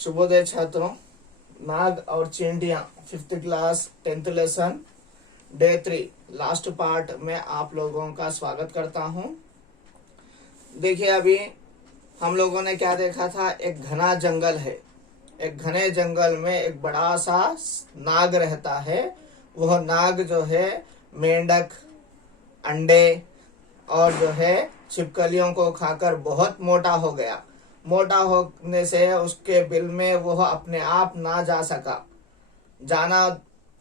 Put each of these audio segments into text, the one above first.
शुभोदय छात्रों। नाग और चींटियां 5th class 10th lesson day 3 last part में आप लोगों का स्वागत करता हूं। देखिए, अभी हम लोगों ने क्या देखा था। एक घना जंगल है। एक घने जंगल में एक बड़ा सा नाग रहता है। वह नाग जो है मेंढक, अंडे और जो है छिपकलियों को खाकर बहुत मोटा हो गया। मोटा होने से उसके बिल में वह अपने आप ना जा सका। जाना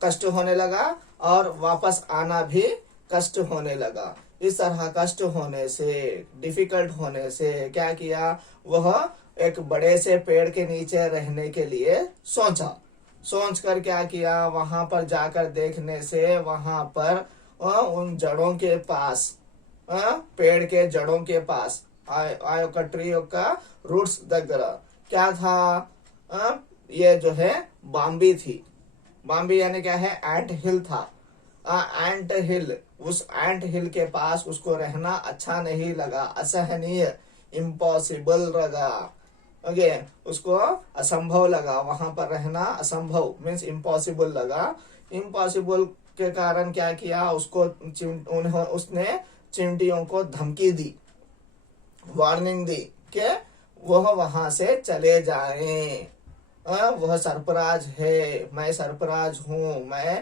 कष्ट होने लगा और वापस आना भी कष्ट होने लगा। इस तरह कष्ट होने से, डिफिकल्ट होने से क्या किया, वह एक बड़े से पेड़ के नीचे रहने के लिए सोचा। सोच कर क्या किया, वहां पर जाकर देखने से वहां पर उन जड़ों के पास, पेड़ के जड़ों के पास, आ యొక్క ట్రీ యొక్క रूट्स దగ్గర क्या था, ये जो है बाम्बी थी। बाम्बी यानी क्या है, एंट हिल था। एंट हिल, उस एंट हिल के पास उसको रहना अच्छा नहीं लगा, असहनीय, इम्पॉसिबल लगा। ओके, उसको असंभव लगा, वहां पर रहना असंभव मीन्स इम्पॉसिबल लगा। इम्पॉसिबल के कारण क्या किया, उसने चिंटियों को धमकी दी, वार्निंग दी कि वह वहां से चले जाएं। वह सरफराज है, मैं सरफराज हूँ, मैं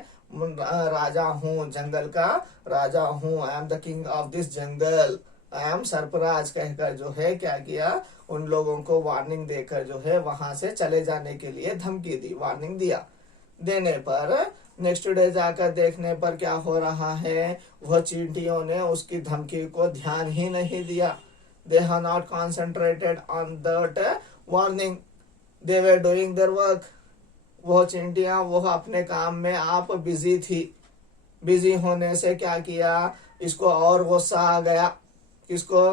राजा हूँ, जंगल का राजा हूँ। आई am the king of this jungle, I am Sarfaraz कहकर जो है क्या किया, उन लोगों को वार्निंग देकर जो है वहां से चले जाने के लिए धमकी दी, वार्निंग दिया। देने पर नेक्स्ट डे जाकर देखने पर क्या हो रहा है, वह चींटियों ने उसकी धमकी को ध्यान ही नहीं दिया। They have not concentrated on that warning. They were doing their work. वह चिंटियां वह अपने काम में आप बिजी थी। बिजी होने से क्या किया, इसको और गुस्सा आ गया। किसको?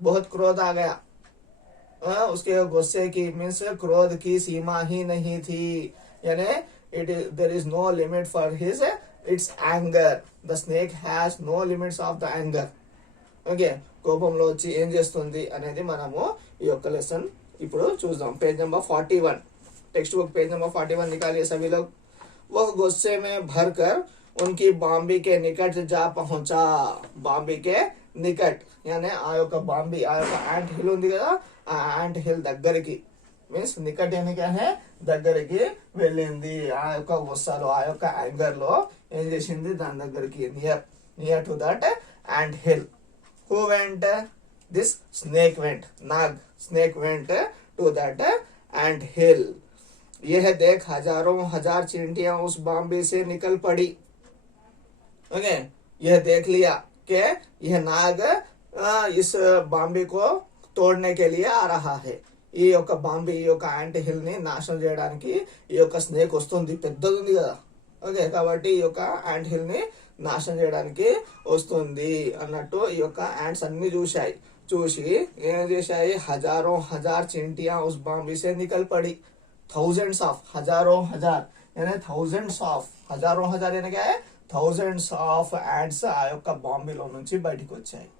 बहुत क्रोध आ गया। उसके गुस्से की मीन्स क्रोध की सीमा ही नहीं थी। यानी there is no limit for its anger. The snake has no limits of the anger. Okay, కోపంలో వచ్చి ఏం చేస్తుంది అనేది మనము ఈ యొక్క లెసన్ ఇప్పుడు చూద్దాం। Page number 41, text book page number 41 निकालिए सभी लोग। वह गुस्से में भरकर उनकी बाम्बी के निकट जा पहुंचा। బాంబీ के నికట్ यानी ఆ యొక్క బాంబీ, ఆ యొక్క యాంట్ హిల్ ఉంది కదా, ఆ యాంట్ హిల్ దగ్గరికి మీన్స్ నికట్ यानी क्या है, దగ్గరికి వెళ్ళింది। ఆ యొక్క గుస్సాలో, ఆ యొక్క యాంగర్ లో ఏం చేసింది, దాని దగ్గరికి, near to that ant hill. Who went? This snake went. Nag, snake went to that ant hill. यह देख हजारों हजार चींटियां उस बाम्बी से निकल पड़ी। ओके, यह देख लिया कि यह नाग इस बाम्बी को तोड़ने के लिए आ रहा है। ఈ యొక్క బాంబీ, ఈ యొక్క యాంట్ హిల్ ని నాశనం చేయడానికి ఈ యొక్క స్నేక్ వస్తుంది, పెద్దది ఉంది కదా। ఓకే, కాబట్టి ఈ యొక్క యాంట్ హిల్ ని నాశనం చేయడానికి వస్తుంది అన్నట్టు ఈ యొక్క యాంట్స్ అన్ని చూసి ఏం చేశాయి, హజారో హజార్ చింటియా ఉస్ బాంబీ సే నికల్ పడి। థౌజండ్స్ ఆఫ్, హజారో హజార్ यानी థౌజండ్స్ ఆఫ్, హజారో హజార్ यानी क्या है, థౌజండ్స్ ఆఫ్ యాంట్స్ ఆ యొక్క బాంబీలో నుంచి బయటికి వచ్చాయి।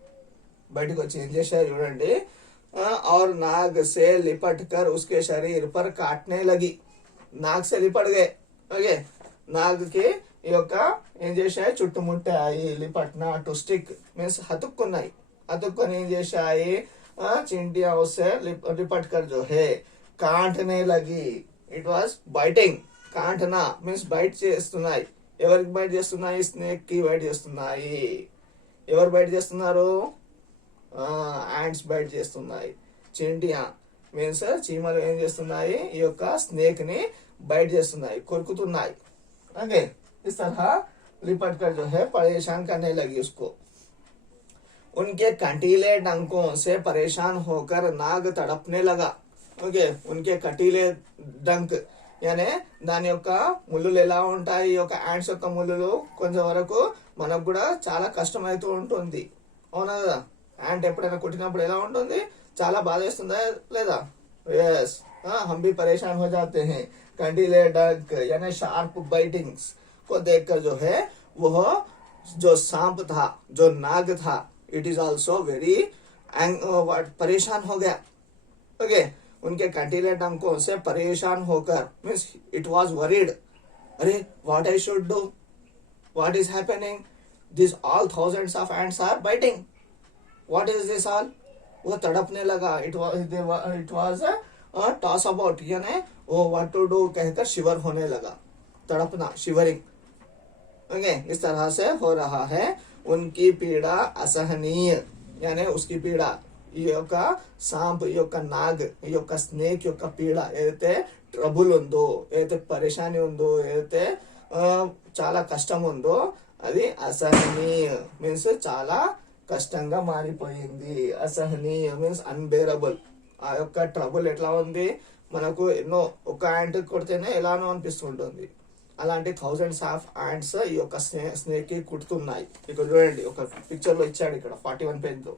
బయటికి వచ్చి ఏం చేశారు చూడండి, और नाग से लिपट कर उसके शरीर पर काटने लगी। नाग से लिपट गए। ओके, नाग के ఈ యొక్క ఏం చేశాయి, చుట్టుముట్టాయి। లిపట్నా టు స్టిక్ మీన్స్ హతుక్కున్నాయి। హతుక్కుని ఏం చేశాయి, चिंटिया उससे लिपट कर जो है काटने लगी। It was biting. కాంటనా మీన్స్ బైట్ చేస్తున్నాయి। ఎవరికి బైట్ చేస్తున్నాయి, స్నేక్ కి బైట్ చేస్తున్నాయి। ఎవరు బైట్ చేస్తున్నారు, యాంట్స్ బైట్ చేస్తున్నాయి। చింటియా మీన్స్ చీమలు ఏం చేస్తున్నాయి, ఈ యొక్క స్నేక్ ని బైట్ చేస్తున్నాయి, కొరుకుతున్నాయి। ओके, इस तरह लिपट कर जो है परेशान करने लगी उसको। उनके कंटीले डंकों से परेशान होकर नाग तड़पने लगा। ओके, उनके कंटीले డంక్ यानी దాని యొక్క ముళ్ళులు ఎలా ఉంటాయి, ఈ యొక్క యాంట్స్ యొక్క ముళ్ళులు కొంచెం వరకు మనకు కూడా చాలా కష్టమైతూ ఉంటుంది, అవునా కదా। యాంట్ ఎప్పుడైనా కుట్టినప్పుడు ఎలా ఉంటుంది, చాలా బాధ వేస్తుందా లేదా? यस, हम भी परेशान हो जाते हैं। कंटीले डंक यानी शार्प बाइटिंग्स को देखकर जो है वह जो सांप था, जो नाग था, इट इज ऑल्सो वेरी परेशान हो गया। ओके, उनके कंटीले डंकों से परेशान होकर, मीन्स इट वॉज वरीड, अरे what I should do, what is happening, this all thousands of ends are biting, what is this all, वो तड़पने लगा। इट वॉज टॉस अबाउट, यानी वो व्हाट टू डू कहकर शिवर होने लगा, तड़पना, शिवरिंग। ओके, इस तरह से हो रहा है। उनकी पीड़ा असहनीय, यानी उसकी पीड़ा, ఈ యొక్క సాంప్, ఈ యొక్క నాగ్, ఈ యొక్క స్నేక్ యొక్క పీడ ఏదైతే ట్రబుల్ ఉందో, ఏదైతే పరేషాని ఉందో, ఏదైతే చాలా కష్టం ఉందో అది అసహనీయ మీన్స్ చాలా కష్టంగా మారిపోయింది. అసహనీయ మీన్స్ అన్బేరబుల్. ఆ యొక్క ట్రబుల్ ఎట్లా ఉంది, మనకు ఎన్నో ఒక యాంట్ కొడితేనే ఎలానో అనిపిస్తుంటుంది, అలాంటి థౌజండ్స్ ఆఫ్ యాంట్స్ ఈ యొక్క స్నేక్ కి కుడుతున్నాయి. ఇక్కడ చూడండి, ఒక పిక్చర్ లో ఇచ్చాడు ఇక్కడ 41 పేజ్ లో.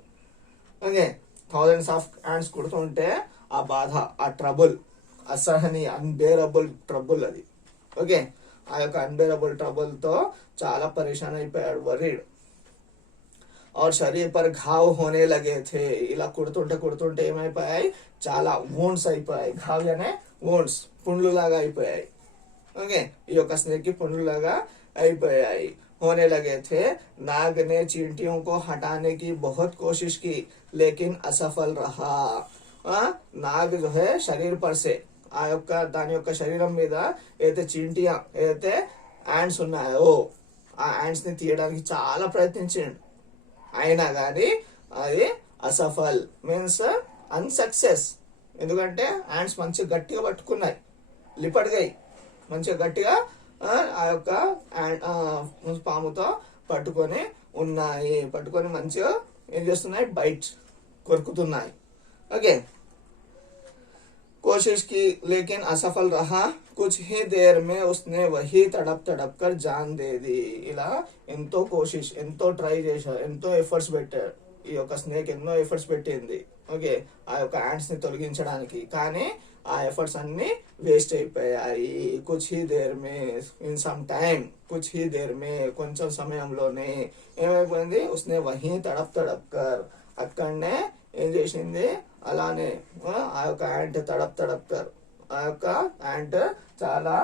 ఓకే, థౌజండ్స్ ఆఫ్ యాంట్స్ కుడుతుంటే ఆ బాధ, ఆ ట్రబుల్, అసహనీయ అన్బేరబుల్ ట్రబుల్ అది. ఓకే, ఆ యొక్క అన్బేరబుల్ ట్రబుల్ తో చాలా పరేషాన్ అయిపోయాడు, వరీడ్. और शरीर पर घाव होने लगे थे. ఇలా కుడుతుంటే కుడుతుంటే ఏమైపోయాయి, చాలా వూండ్స్ అయిపోయాయి. घाव यानी వూండ్స్, పుండ్లు లాగా అయిపోయాయి. ఓకే, ఈ యొక్క స్నేక్ కి పుండ్లు లాగా అయిపోయాయి. होने लगे थे. नाग ने चींटियों को हटाने की बहुत कोशिश की लेकिन असफल रहा. నాగ్ जो है శరీర్ पर से, ఆ యొక్క దాని యొక్క శరీరం మీద ఏదైతే చీంటియా, ఏదైతే యాండ్స్ ఉన్నాయో ఆ యాండ్స్ ని తీయడానికి చాలా ప్రయత్నించాడు, అయినా కానీ అది అసఫల్ మీన్స్ అన్సక్సెస్. ఎందుకంటే యాండ్స్ మంచిగా గట్టిగా పట్టుకున్నాయి, లిపడిగాయి, మంచిగా గట్టిగా ఆ యొక్క పాముతో పట్టుకొని ఉన్నాయి, పట్టుకొని మంచిగా ఏం చేస్తున్నాయి, బైట్ కొరుకుతున్నాయి. ఓకే, कोशिश की लेकिन असफल रहा. कुछ ही देर में उसने वही तड़प तड़प कर जान दे दी. ఇలా ఎంతో కోషిష్, ఎంతో ట్రై చేశాడు, ఎంతో ఎఫర్ట్స్ పెట్టాడు. ఈ యొక్క స్నేక్ ఎన్నో ఎఫర్ట్స్ పెట్టింది, ఓకే, ఆ యొక్క యాంట్స్ ని తొలగించడానికి. కానీ ఆ ఎఫర్ట్స్ అన్ని వేస్ట్ అయిపోయాయి. కుచ్ హీ దేర్ మే, ఇన్ సమ్ టైం, కుచ్ హీ దేర్ మే, కొంచెం సమయంలోనే ఏమైపోయింది, ఉస్నే వహీ తడప్ తడప్ కర్, అక్కడనే ఏం చేసింది, అలానే ఆ యొక్క యాంట్ తడప్ తడప్ కర్, ఆ యొక్క యాంట్ చాలా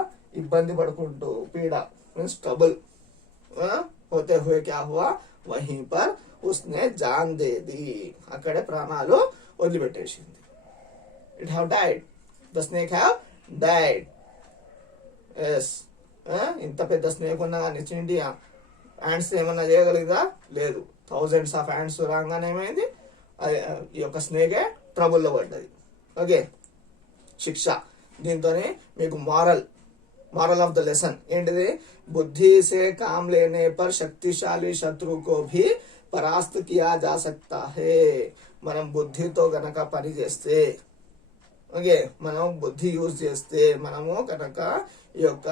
ఇబ్బంది పడుకుంటూ, పీడ మీన్స్ ట్రబుల్ होते हुए क्या हुआ, वहीं पर उसने जान दे दी, అక్కడే ప్రాణాలు వదిలిపెట్టేసింది. It have died, the snake have died. Yes, ఇంత పెద్ద స్నేక్ ఉన్నా కానీ చింటి యాంట్స్ ఏమన్నా చేయగలిగిదా, లేదు. థౌజండ్స్ ఆఫ్ యాంట్స్ రాగానే ఏమైంది, ఈ యొక్క స్నేకే ట్రబుల్లో పడ్డది. ఓకే, శిక్ష. దీంతోనే మీకు मॉरल ऑफ द लेसन ఏంటిది, बुद्धि से काम लेने पर शक्तिशाली शत्रु को भी परास्त किया जा सकता है. మనం బుద్ధితో గనక పని చేస్తే, ఓకే, మనం బుద్ధి యూజ్ చేస్తే, మనము కనుక ఈ యొక్క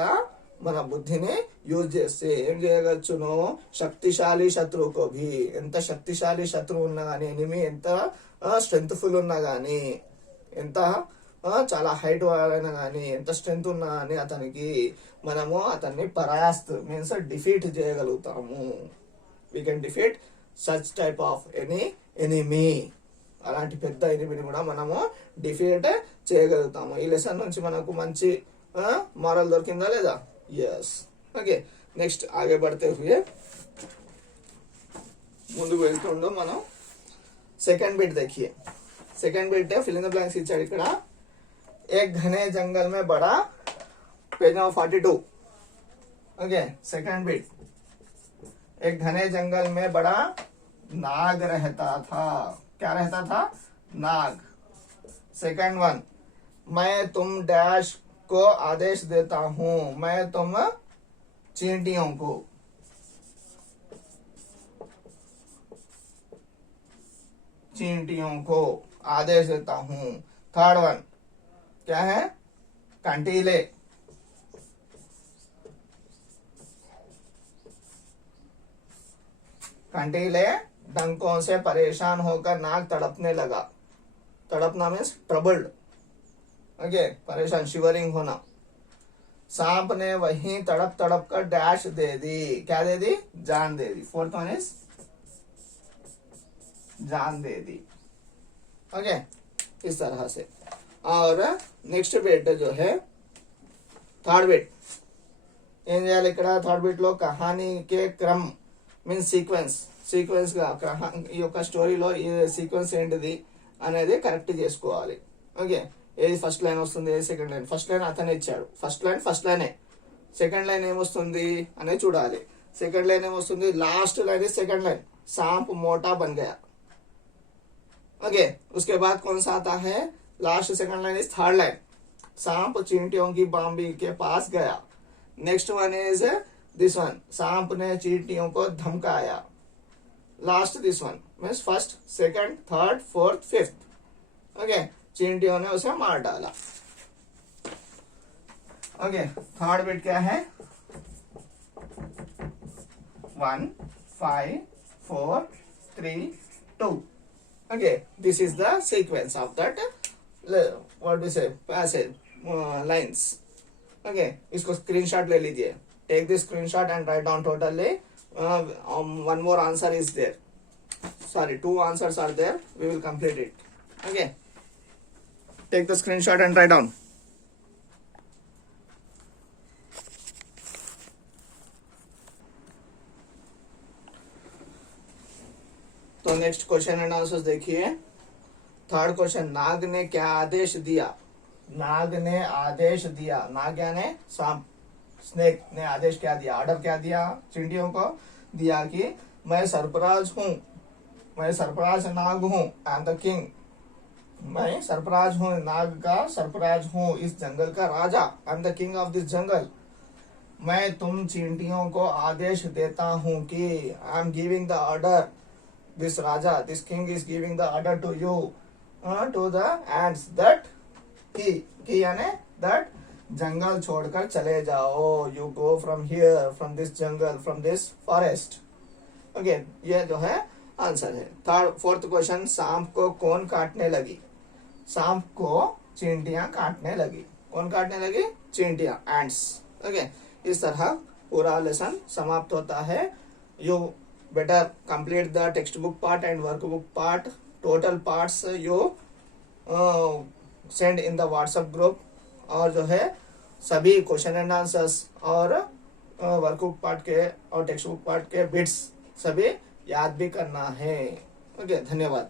మన బుద్ధిని యూజ్ చేస్తే ఏం చేయగచ్చును, శక్తిశాలి శత్రువుకో భీ, ఎంత శక్తిశాలి శత్రువు ఉన్నా గానీ, ఎనిమి ఎంత స్ట్రెంగ్త్ఫుల్ ఉన్నా గానీ, ఎంత చాలా హైట్ వాడైనా కానీ, ఎంత స్ట్రెంగ్త్ ఉన్నా కానీ అతనికి మనము అతన్ని పరాస్త్ మీన్స్ డిఫీట్ చేయగలుగుతాము. We can defeat such type of enemy. అలాంటి పెద్ద ఎనిమిని కూడా మనము డిఫీట్ చేయగలుగుతాము. ఈ లెసన్ నుంచి మనకు మంచి మోరల్ దొరికిందా లేదా? ఎస్. ఓకే, నెక్స్ట్ ఆగే పడితే హుయే ముందుకు వెళ్తుండో మనం సెకండ్ బిట్ देखिए. सेकंड बिट है फिल इन द ब्लैंक्स इच्छा ఇక్కడ. एक घने जंगल में बड़ा, page number 42. Okay, second bit. एक घने जंगल में बड़ा नाग रहता था. क्या रहता था? नाग. सेकंड वन, मैं तुम डैश को आदेश देता हूं, मैं तुम चींटियों को. चींटियों को आदेश देता हूं. थर्ड वन क्या है? कंटीले. कंटीले डंकों से परेशान होकर नाग तड़पने लगा. तड़पना मीन्स ट्रबल्ड. ओके, परेशान, शिवरिंग होना. सांप ने वहीं तड़प तड़प कर डैश दे दी. क्या दे दी? जान दे दी. फोर्थ वन इज जान दे दी. ओके, इस तरह से. और నెక్స్ట్ బిట్ जो है థర్డ్ బిట్ ఏం చేయాలి ఇక్కడ థర్డ్ బిట్ లో కహానీ కే క్రమ్ మీన్స్ సీక్వెన్స్ గా ఈ యొక్క స్టోరీలో ఈ సీక్వెన్స్ ఏంటిది అనేది కరెక్ట్ చేసుకోవాలి. ఓకే, ఏది ఫస్ట్ లైన్ వస్తుంది, ఏది సెకండ్ లైన్. ఫస్ట్ లైన్ అతనే ఇచ్చాడు, ఫస్ట్ లైనే. సెకండ్ లైన్ ఏమొస్తుంది అనేది చూడాలి. సెకండ్ లైన్ ఏమొస్తుంది, లాస్ట్ लाइन सेकंड लाइन सांप मोटा बन गया. ओके, उसके बाद कौन सा आता है, last second line is third line, सांप चींटियों की बाम्बी के पास गया. Next one is this one, सांप ने चींटियों को धमकाया. Last this one means first second third fourth fifth. Okay, चींटियों ने उसे मार डाला. ओके, थर्ड बिट क्या है, 1 5 4 3 2. Okay, this is the sequence of that what we say passage lines. Okay, इसको स्क्रीनशॉट ले लीजिए. Take this screenshot and write down totally. One more answer is there. Sorry, 2 answers are there. We will complete it. Okay, take the screenshot and write down. तो next question and answers देखिए. Third question, नाग ने क्या आदेश दिया. नाग ने आदेश दिया, नाग यानी सांप, स्नेक ने आदेश क्या दिया, ऑर्डर क्या दिया चींटियों को दिया कि मैं सरफराज हूँ, मैं सरफराज नाग हूँ, आई एम द किंग. मैं सरफराज हूँ, नाग का सरफराज हूँ, इस जंगल का राजा. I am the king of this jungle. मैं तुम चींटियों को आदेश देता हूँ कि I am giving the order. This Raja, this king is giving the order to you, to the ants that he यानी that जंगल छोड़कर चले जाओ. You go from here, from this jungle, from this forest. Okay, ये जो है आंसर है. Fourth question, सांप को कौन काटने लगी. सांप को चींटियां काटने लगी. कौन काटने लगी, चींटियां, ants. ओके, इस तरह पूरा लेसन समाप्त होता है. You better complete the textbook part and workbook part. Total parts you send in the WhatsApp group. और जो है सभी क्वेश्चन एंड आंसर्स और वर्कबुक पार्ट के और टेक्स्ट बुक पार्ट के बिट्स सभी याद भी करना है. ओके, धन्यवाद.